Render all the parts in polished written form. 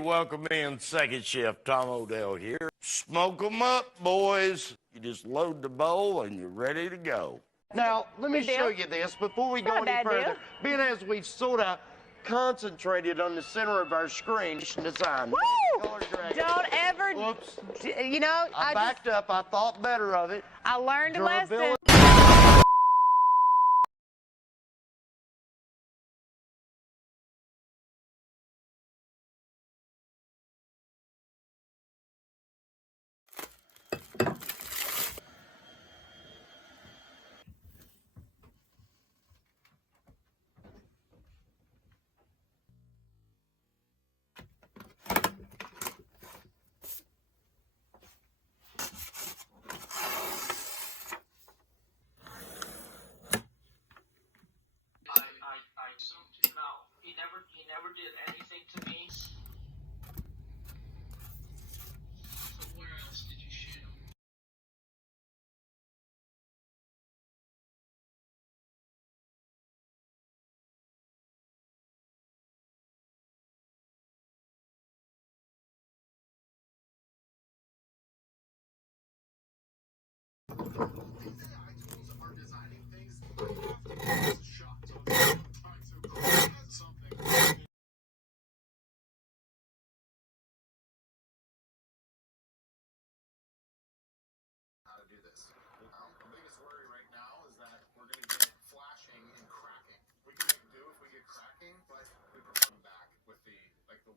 welcome in Second Chef Tom Odell here. Smoke 'em up, boys. You just load the bowl and you're ready to go. Now, let me show you this before we go any further. Being as we've sort of concentrated on the center of our screen design. Woo! Don't ever. Whoops. You know, I backed up. I thought better of it. I learned a lesson. Durability. He never did anything to me. So where else did you shoot him?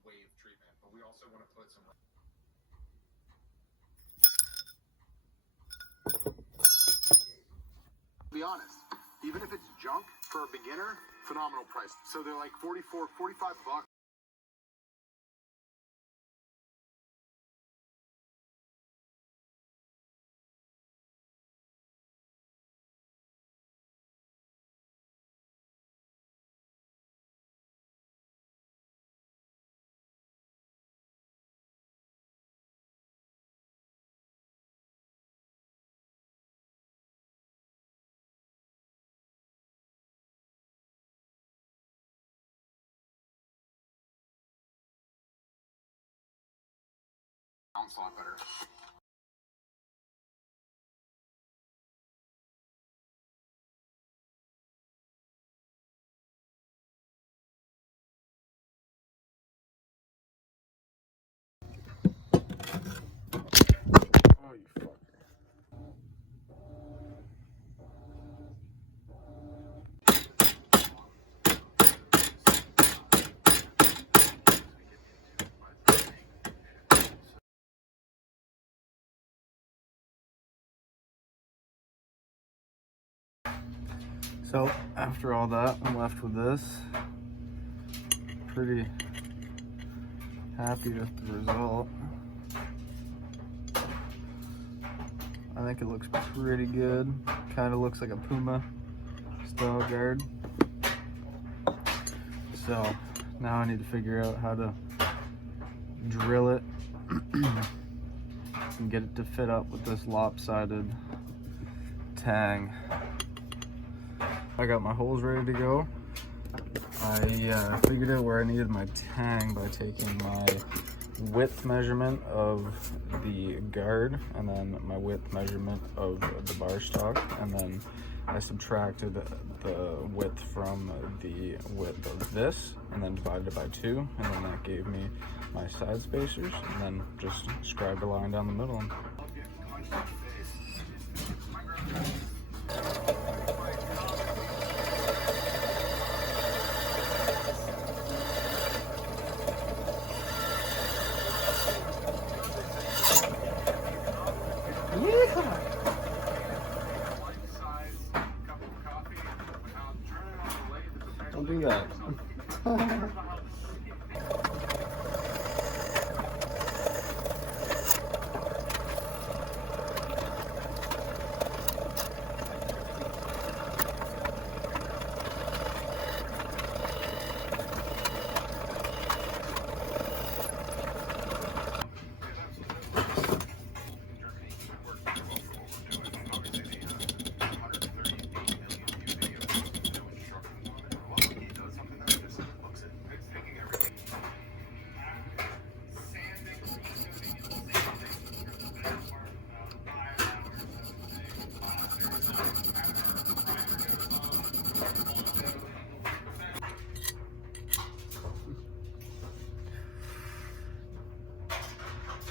Wave treatment, but we also want to put some. To be honest, even if it's junk for a beginner, phenomenal price. So they're like 44, 45 bucks. Sounds a lot better. Oh, you fucker. So after all that, I'm left with this. Pretty happy with the result. I think it looks pretty good. Kind of looks like a Puma style guard. So now I need to figure out how to drill it and get it to fit up with this lopsided tang. I got my holes ready to go. I figured out where I needed my tang by taking my width measurement of the guard and then my width measurement of the bar stock, and then I subtracted the width from the width of this and then divided it by 2, and then that gave me my side spacers, and then just scribed a line down the middle. Don't do that.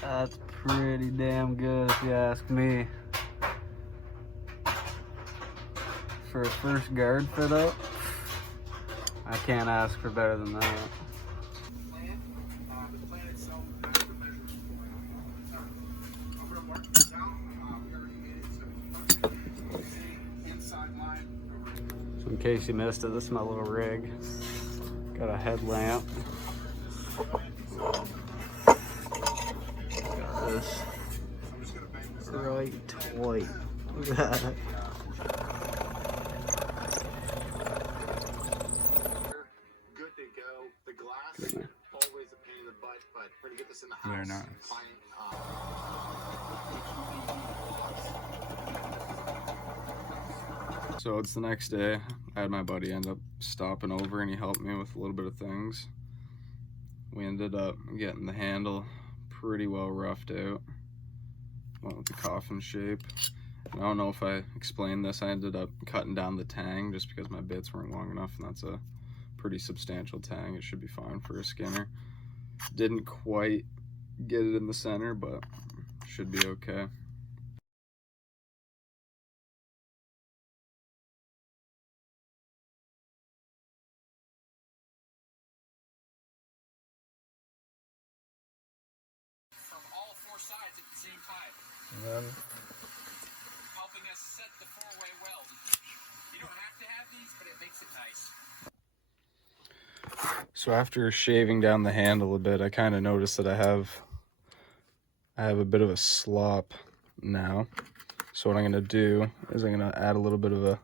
That's pretty damn good if you ask me. For a first guard fit up, I can't ask for better than that. The plan itself, that's the measurement for it. I'm going to mark this down. We already made it 17 inside line. So in case you missed it, this is my little rig. Got a headlamp. Got this right tight. Look at that. Good to go. The glass, always a pain in the butt, but we're going to get this in the house. Very nice. So it's the next day. I had my buddy end up stopping over and he helped me with a little bit of things. We ended up getting the handle pretty well roughed out. Went with the coffin shape. And I don't know if I explained this, I ended up cutting down the tang just because my bits weren't long enough, and that's a pretty substantial tang. It should be fine for a Skinner. Didn't quite get it in the center, but should be okay. From all four sides at the same time. And then Helping us set the four-way weld. You don't have to have these, but it makes it nice. so after shaving down the handle a bit, I kind of noticed that I have a bit of a slop now. So what I'm gonna do is I'm gonna add a little bit of a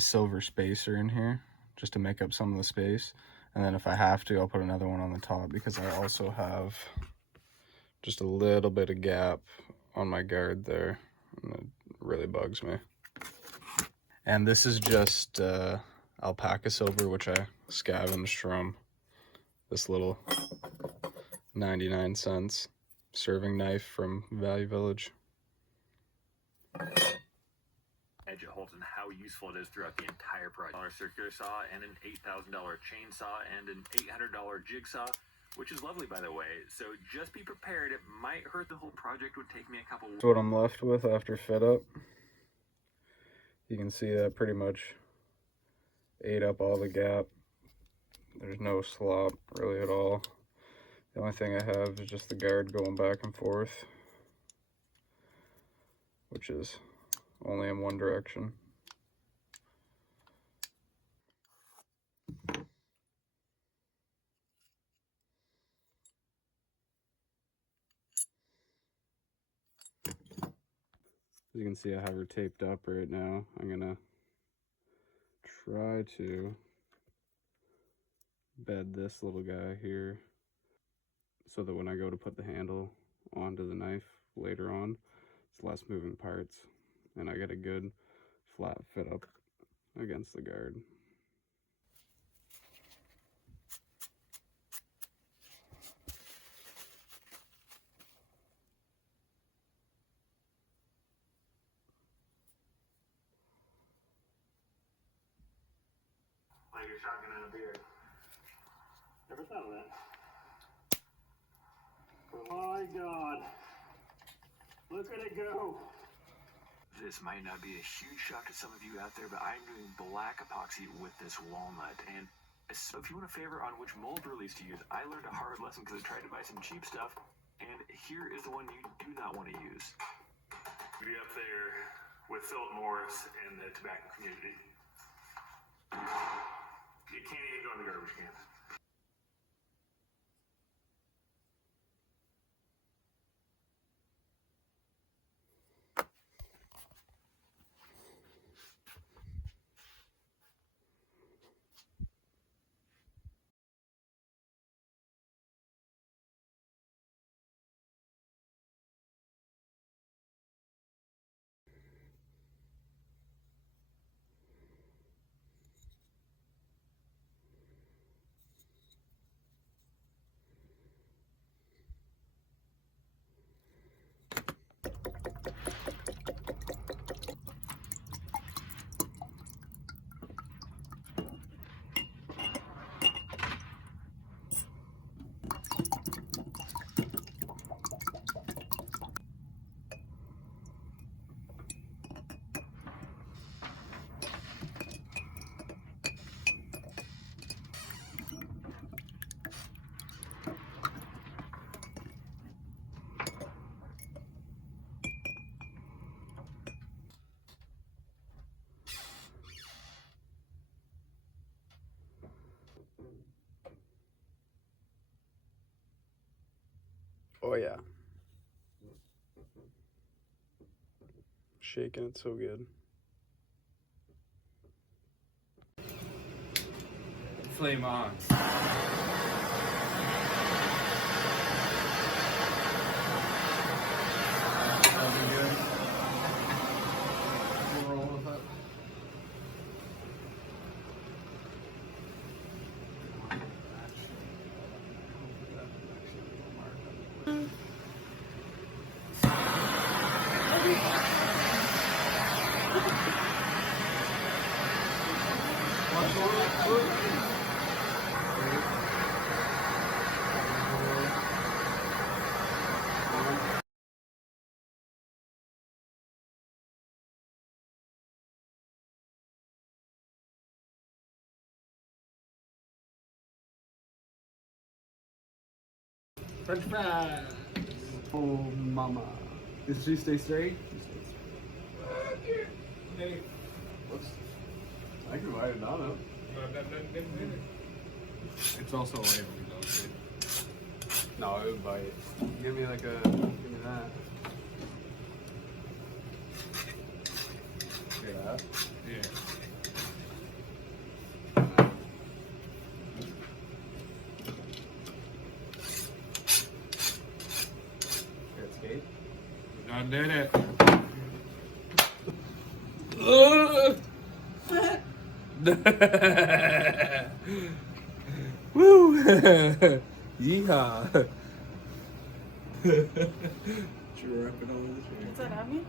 silver spacer in here just to make up some of the space. And then if I have to, I'll put another one on the top because I also have just a little bit of gap on my guard there. And it really bugs me. And this is just alpaca silver, which I scavenged from this little 99 cents serving knife from Value Village. Edge it holds and how useful it is throughout the entire project. A circular saw and an $8,000 chainsaw and an $800 jigsaw, which is lovely, by the way. So just be prepared. It might hurt. The whole project would take me a couple. That's what I'm left with after fit up. You can see that pretty much ate up all the gap. There's no slop really at all. The only thing I have is just the guard going back and forth, which is only in one direction. As you can see, I have her taped up right now. I'm gonna try to bed this little guy here so that when I go to put the handle onto the knife later on, it's less moving parts and I get a good flat fit up against the guard. Like you're shotgun on a beer. Never thought of that. Oh my God. Look at it go. This might not be a huge shock to some of you out there, but I'm doing black epoxy with this walnut. And so if you want a favor on which mold release to use, I learned a hard lesson because I tried to buy some cheap stuff, and here is the one you do not want to use. Be up there with Philip Morris and the tobacco community. You can't even go in the garbage can. Oh yeah. Shaking it so good. Flame on. That'll be good. We'll roll with it. French fries. Oh, mama. Does she stay straight? She stays straight. Hey. Whoops. I can light it on up. It's also light though, too. No, it would bite. Give me like a. Give me that. Hear that? Yeah. I did it. Woo! Yeehaw! Dropping all this shit. Is that on me?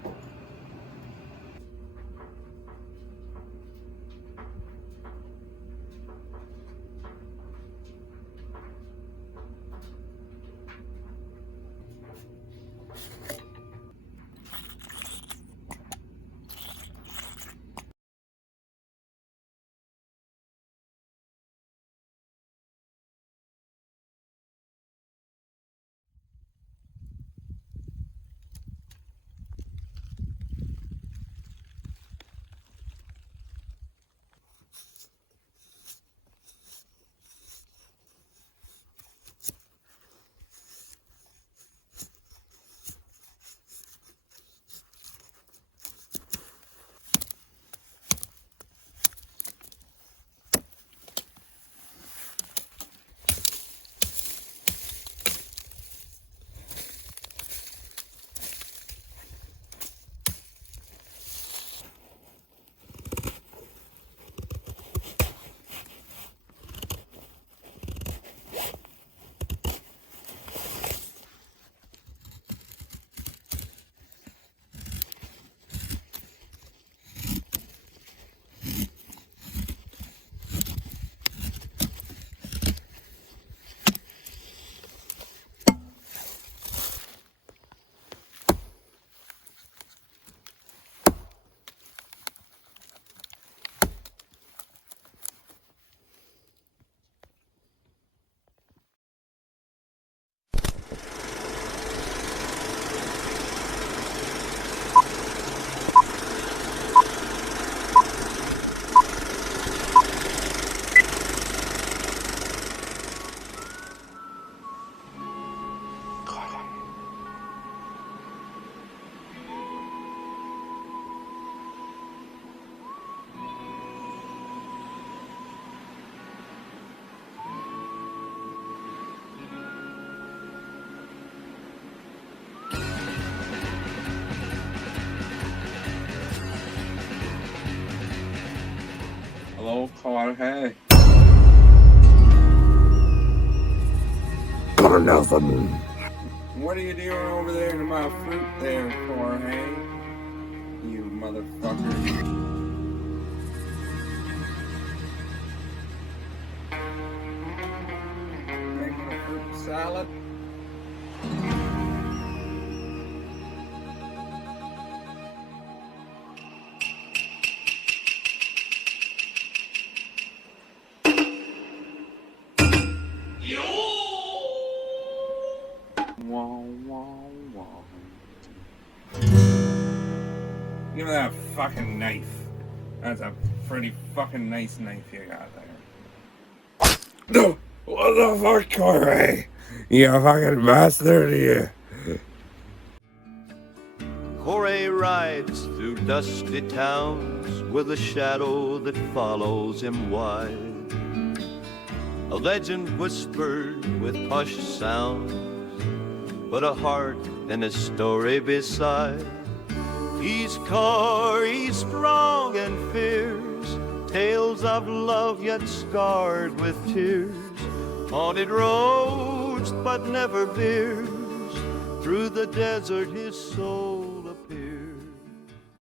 Hello, Jorge. Or nothing. What are you doing over there to my fruit there, Jorge? You motherfucker. Making a fruit salad? Wow, wow, wow. Give me that fucking knife. That's a pretty fucking nice knife you got there. What the fuck, Corey? You're fucking bastard, you. Corey rides through dusty towns with a shadow that follows him wide. A legend whispered with hushed sounds, but a heart and a story beside. He's Corey, strong and fierce, tales of love yet scarred with tears. Haunted roads but never veers, through the desert his soul